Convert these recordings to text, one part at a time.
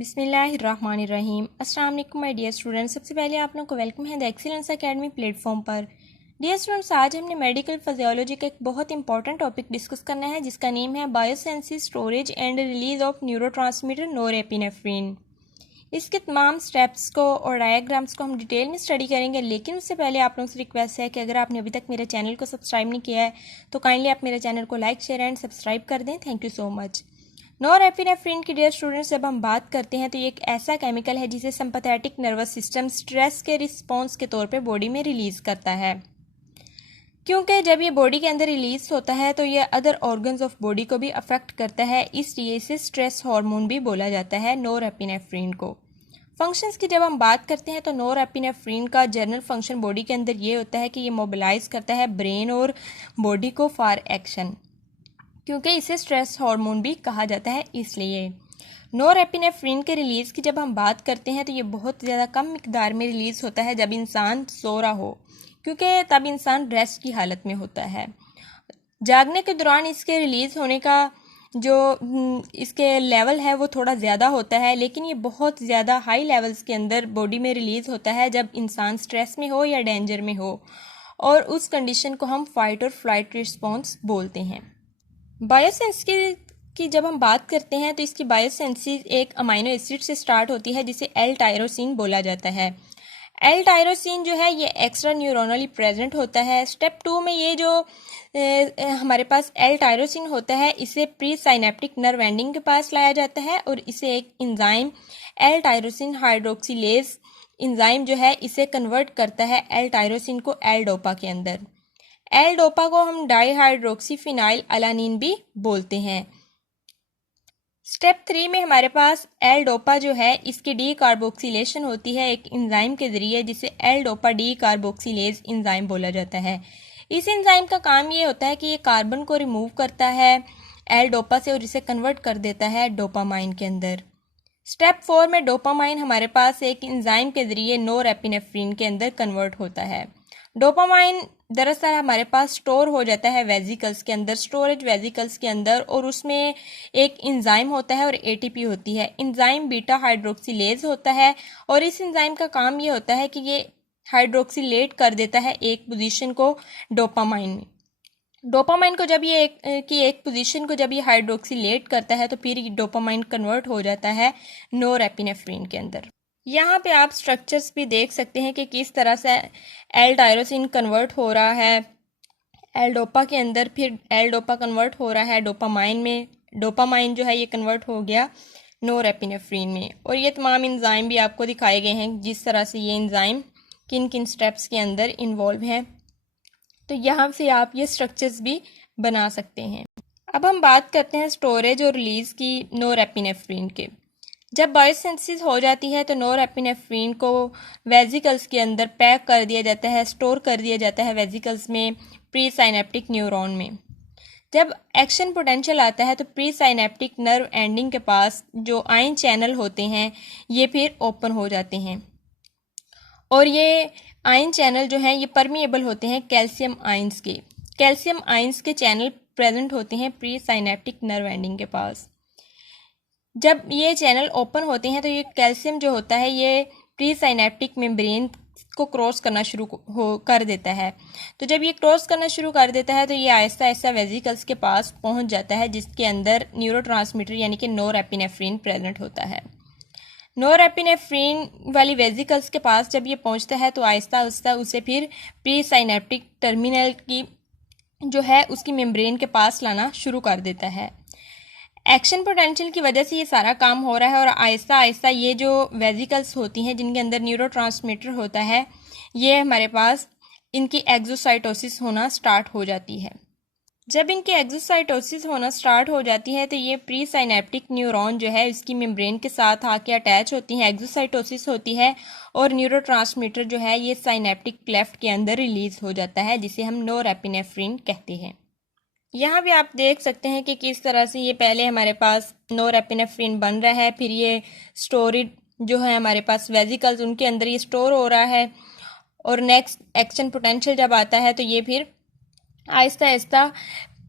बिस्मिल्लाहिर्रहमानिर्रहीम। अस्सलाम वालेकुम माय डियर स्टूडेंट्स। सबसे पहले आप लोगों को वेलकम है द एक्सीलेंस एकेडमी प्लेटफॉर्म पर। डियर स्टूडेंट्स, आज हमने मेडिकल फिजियोलॉजी का एक बहुत इंपॉर्टेंट टॉपिक डिस्कस करना है जिसका नेम है biosynthesis storage and release of neurotransmitter norepinephrine. इसके तमाम स्टेप्स को और डायग्राम्स को हम डिटेल में स्टडी करेंगे, लेकिन उससे पहले आप लोगों से रिक्वेस्ट है कि अगर आपने अभी तक मेरे चैनल को सब्सक्राइब नहीं किया है तो काइंडली आप मेरे चैनल को लाइक शेयर एंड सब्सक्राइब कर दें। Thank you so much. Norepinephrine की डियर स्टूडेंट्स जब हम बात करते हैं तो ये एक ऐसा केमिकल है जिसे सिंपैथेटिक नर्वस सिस्टम स्ट्रेस के रिस्पॉन्स के तौर पे बॉडी में रिलीज करता है। क्योंकि जब ये बॉडी के अंदर रिलीज होता है तो ये अदर ऑर्गन्स ऑफ बॉडी को भी अफेक्ट करता है, इसलिए इसे स्ट्रेस हार्मोन भी बोला जाता है नॉरएपिनेफ्रिन को। फंक्शंस की जब हम बात करते हैं तो नॉरएपिनेफ्रिन का जनरल फंक्शन बॉडी के अंदर ये होता है कि ये मोबिलाइज करता है ब्रेन और बॉडी को फॉर एक्शन, क्योंकि इसे स्ट्रेस हार्मोन भी कहा जाता है। इसलिए नॉरएपिनेफ्रिन के रिलीज़ की जब हम बात करते हैं तो ये बहुत ज़्यादा कम मिकदार में रिलीज़ होता है जब इंसान सो रहा हो, क्योंकि तब इंसान रेस्ट की हालत में होता है। जागने के दौरान इसके रिलीज़ होने का जो इसके लेवल है वो थोड़ा ज़्यादा होता है, लेकिन ये बहुत ज़्यादा हाई लेवल्स के अंदर बॉडी में रिलीज़ होता है जब इंसान स्ट्रेस में हो या डेंजर में हो, और उस कंडीशन को हम फाइट और फ्लाइट रिस्पॉन्स बोलते हैं। बायोसेंस की जब हम बात करते हैं तो इसकी बायोसेंसिस एक अमाइनो एसिड से स्टार्ट होती है जिसे एल टायरोसिन बोला जाता है। एल टायरोसिन जो है ये एक्स्ट्रा न्यूरोनली प्रेजेंट होता है। स्टेप 2 में ये जो हमारे पास एल टायरोसिन होता है इसे प्री साइनेप्टिक नर्व एंडिंग के पास लाया जाता है और इसे एक enzyme L tyrosine hydroxylase enzyme जो है इसे कन्वर्ट करता है एल टायरोसिन को एल डोपा के अंदर। एल डोपा को हम डाईहाइड्रोक्सीफिनाइल अलानिन भी बोलते हैं। स्टेप 3 में हमारे पास एल डोपा जो है इसकी डी कार्बोक्सिलेशन होती है एक एंजाइम के जरिए जिसे L dopa D carboxylase enzyme बोला जाता है। इस एंजाइम का काम ये होता है कि ये कार्बन को रिमूव करता है एल डोपा से और इसे कन्वर्ट कर देता है डोपामाइन के अंदर। स्टेप 4 में डोपामाइन हमारे पास एक एंजाइम के जरिए नॉरएपिनेफ्रिन के अंदर कन्वर्ट होता है। डोपामाइन दरअसल हमारे पास स्टोर हो जाता है वेजिकल्स के अंदर, स्टोरेज वेजिकल्स के अंदर, और उसमें एक एंजाइम होता है और एटीपी होती है। एंजाइम बीटा हाइड्रोक्सिलेज होता है और इस एंजाइम का काम ये होता है कि ये हाइड्रोक्सिलेट कर देता है एक पोजीशन को डोपामाइन में। डोपामाइन को जब ये एक पोजीशन को जब ये हाइड्रोक्सिलेट करता है तो फिर डोपामाइन कन्वर्ट हो जाता है नॉरएपिनेफ्रिन के अंदर। यहाँ पे आप स्ट्रक्चर्स भी देख सकते हैं कि किस तरह से एल टायरोसिन कन्वर्ट हो रहा है एल डोपा के अंदर, फिर एल डोपा कन्वर्ट हो रहा है डोपामाइन में, डोपामाइन जो है ये कन्वर्ट हो गया नॉरएपिनेफ्रिन में, और ये तमाम एंजाइम भी आपको दिखाए गए हैं जिस तरह से ये एंजाइम किन किन स्टेप्स के अंदर इन्वॉल्व हैं। तो यहाँ से आप ये स्ट्रक्चर्स भी बना सकते हैं। अब हम बात करते हैं स्टोरेज और रिलीज की नॉरएपिनेफ्रिन के। जब बायोसेंसिस हो जाती है तो नॉरएपिनेफ्रिन को वेजिकल्स के अंदर पैक कर दिया जाता है, स्टोर कर दिया जाता है वेजिकल्स में प्री साइनेप्टिक न्यूरॉन में। जब एक्शन पोटेंशियल आता है तो प्री साइनेप्टिक नर्व एंडिंग के पास जो आयन चैनल होते हैं ये फिर ओपन हो जाते हैं, और ये आयन चैनल जो हैं ये परमिएबल होते हैं कैल्शियम आयंस के। कैल्शियम आयंस के चैनल प्रेजेंट होते हैं प्री साइनेप्टिक नर्व एंडिंग के पास। जब ये चैनल ओपन होते हैं तो ये कैल्शियम जो होता है ये प्री साइनेप्टिक मेम्ब्रेन को क्रॉस करना शुरू कर देता है। तो जब ये क्रॉस करना शुरू कर देता है तो ये आहिस्ता आहिस्ता वेजिकल्स के पास पहुंच जाता है जिसके अंदर न्यूरोट्रांसमीटर यानी कि नॉरएपिनेफ्रिन प्रेजेंट होता है। नॉरएपिनेफ्रिन वाली वेजिकल्स के पास जब ये पहुंचता है तो आहिस्ता आहिस्ता उसे फिर प्री साइनेप्टिक टर्मिनल की जो है उसकी मेम्ब्रेन के पास लाना शुरू कर देता है। एक्शन पोटेंशियल की वजह से ये सारा काम हो रहा है और आहिस्ता आहिस्ता ये जो वेजिकल्स होती हैं जिनके अंदर न्यूरोट्रांसमीटर होता है ये हमारे पास इनकी एक्सोसाइटोसिस होना स्टार्ट हो जाती है। जब इनकी एक्सोसाइटोसिस होना स्टार्ट हो जाती है तो ये प्री साइनेप्टिक न्यूरॉन जो है इसकी मेम्ब्रेन के साथ आके अटैच होती हैं, एक्सोसाइटोसिस होती है और न्यूरोट्रांसमीटर जो है ये साइनेप्टिक क्लेफ्ट के अंदर रिलीज हो जाता है जिसे हम नॉरएपिनेफ्रिन कहते हैं। यहाँ भी आप देख सकते हैं कि किस तरह से ये पहले हमारे पास नॉरएपिनेफ्रिन बन रहा है, फिर ये स्टोरेज जो है हमारे पास वेजिकल्स उनके अंदर ये स्टोर हो रहा है, और नेक्स्ट एक्शन पोटेंशियल जब आता है तो ये फिर Aahista Aahista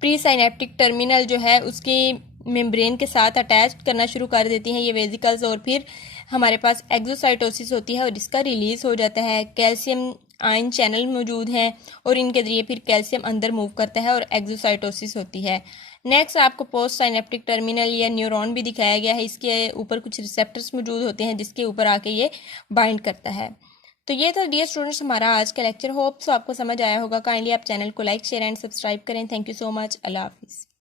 pre synaptic terminal जो है उसकी मेम्ब्रेन के साथ अटैच करना शुरू कर देती हैं ये वेसिकल्स, और फिर हमारे पास एक्सोसाइटोसिस होती है और इसका रिलीज हो जाता है। कैल्शियम आयन चैनल मौजूद हैं और इनके जरिए फिर कैल्शियम अंदर मूव करता है और एक्सोसाइटोसिस होती है। नेक्स्ट आपको पोस्ट साइनेप्टिक टर्मिनल या न्यूरॉन भी दिखाया गया है। इसके ऊपर कुछ रिसेप्टर्स मौजूद होते हैं जिसके ऊपर आके ये बाइंड करता है। तो ये था डियर स्टूडेंट्स हमारा आज का लेक्चर। होप सो आपको समझ आया होगा। काइंडली आप चैनल को लाइक शेयर एंड सब्सक्राइब करें। Thank you so much. अल्लाह हाफिज़।